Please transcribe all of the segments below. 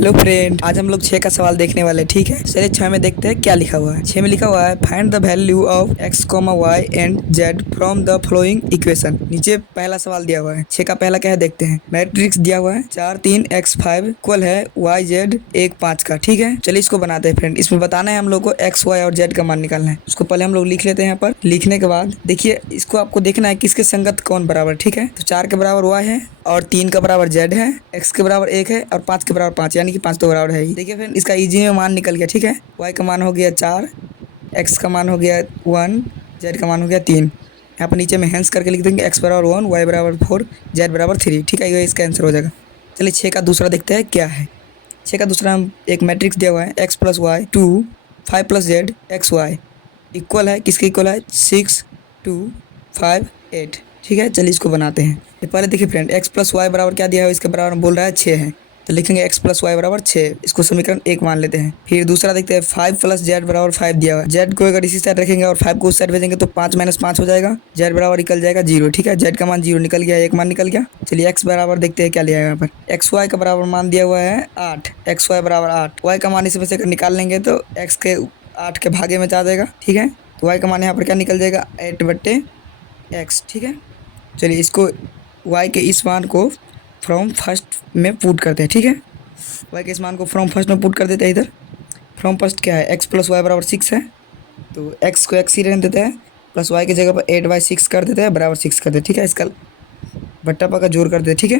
Hello friend, आज हम लोग 6 का सवाल देखने वाले हैं। ठीक है, चलिए 6 में देखते हैं क्या लिखा हुआ है। 6 में लिखा हुआ है find the value of x, y and z from the following equation. नीचे पहला सवाल दिया हुआ है। 6 का पहला क्या है देखते हैं। मैट्रिक्स दिया हुआ है 4 3 x 5 इक्वल है y z 1 5 का। ठीक है, चलिए इसको बनाते हैं फ्रेंड। इसमें बताना है हम लोग को x y और z का मान निकालना है। उसको पहले हम लोग लिख लेते हैं। यहाँ पर लिखने के बाद देखिए, इसको आपको देखना है किसके संगत कौन बराबर। ठीक है, तो 4 के बराबर y है और 3 का बराबर z है, x के बराबर 1 है और 5 के बराबर 5, यानी कि 5 तो बराबर है ही। देखिए फ्रेंड, इसका इजी में मान निकल गया। ठीक है, y का मान हो गया 4, x का मान हो गया 1, z का मान हो गया 3। यहाँ पर नीचे में हैंस करके लिख देंगे x बराबर 1, y बराबर 4, z बराबर 3। ठीक है, ये इसका आंसर हो जाएगा। चलिए 6 का दूसरा देखते हैं क्या है। 6 का दूसरा हम एक मैट्रिक्स दिया हुआ है x plus Y 2 5 plus Z X Y equal है किसके इक्वल है 6 2 5 8। ठीक है, चलिए इसको बनाते हैं। ये पहले देखिए फ्रेंड, x प्लस वाई बराबर क्या दिया है, इसके बराबर बोल रहा है 6 है, तो लिखेंगे x प्लस वाई बराबर 6। इसको समीकरण 1 मान लेते हैं। फिर दूसरा देखते हैं 5 प्लस जेड बराबर 5 दिया हुआ है। जेड को अगर इसी साइड रखेंगे और 5 को उस साइड भेजेंगे तो 5 माइनस 5 हो जाएगा, जेड बराबर निकल जाएगा 0। ठीक है, जेड का मान 0 निकल गया, 1 मान निकल गया। चलिए x बराबर देखते हैं क्या लिया है। यहाँ पर एक्स वाई का बराबर मान दिया हुआ है 8, एक्स वाई बराबर 8। वाई का मान इसमें से अगर निकाल लेंगे तो x के 8 के भागे में जा जाएगा। ठीक है, तो वाई का मान यहाँ पर क्या निकल जाएगा 8/x। ठीक है, चलिए इसको y के इस मान को फ्रॉम फर्स्ट में पुट करते हैं। ठीक है, y के इस मान को फ्रॉम फर्स्ट में पुट कर देते हैं। इधर फ्रॉम फर्स्ट क्या है, x प्लस वाई बराबर 6 है, तो x को x ही रहने देते हैं, प्लस y की जगह पर 8/6 कर देते हैं, बराबर 6 कर देते हैं। ठीक है, इसका बट्टा का जोड़ कर देते हैं। ठीक है,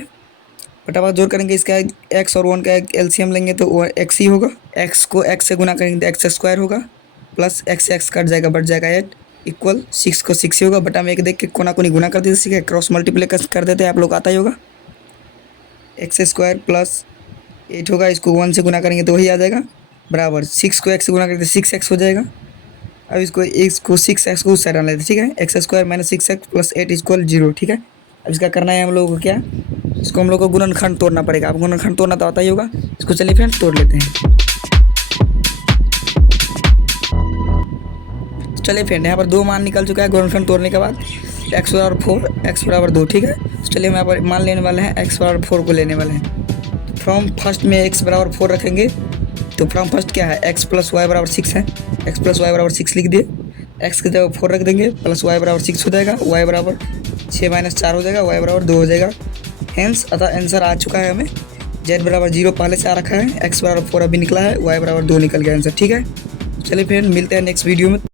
बट्टा जोड़ करेंगे, इसका x और 1 का एलसीएम लेंगे तो वो x ही होगा। x को x से गुना करेंगे तो x स्क्वायर होगा, प्लस x कट जाएगा, बढ़ जाएगा 8 इक्वल 6 को 6 ही होगा। बटा में 1 देख के कोना कोनी गुना कर देते, ठीक है, क्रॉस मल्टीप्लाई कर देते हैं, आप लोग आता ही होगा। एक्स स्क्वायर प्लस 8 होगा, इसको 1 से गुना करेंगे तो वही आ जाएगा, बराबर 6 को x से गुना करते 6x हो जाएगा। अब इसको 6x को उस साइड आना लेते। ठीक है, x square minus 6x plus 8 equal 0। ठीक है, अब इसका करना है हम लोगों को क्या, इसको हम लोग को गुणनखंड तोड़ना पड़ेगा। अब गुणनखंड तोड़ना तो आता ही होगा, इसको चलिए फ्रेंड तोड़ लेते हैं। चलिए फ्रेंड, यहाँ पर 2 मान निकल चुका है गुणनखंड तोड़ने के बाद, x बराबर 4 x बराबर 2। ठीक है, तो चलिए हम यहाँ पर मान लेने वाले हैं x बराबर 4 को लेने वाले हैं। तो फ्रॉम फर्स्ट में x बराबर 4 रखेंगे, तो फ्रॉम फर्स्ट क्या है x प्लस वाई बराबर 6 है, x प्लस वाई बराबर 6 लिख दिए, x की जगह 4 रख देंगे, प्लस वाई बराबर 6 हो जाएगा, y बराबर 6 माइनस 4 हो जाएगा, y बराबर 2 हो जाएगा। हेंस अतः आंसर आ चुका है हमें, z बराबर 0 पहले से आ रखा है, x बराबर 4 अभी निकला है, y बराबर 2 निकल गया आंसर। ठीक है, चलिए फ्रेंड मिलते हैं नेक्स्ट वीडियो में।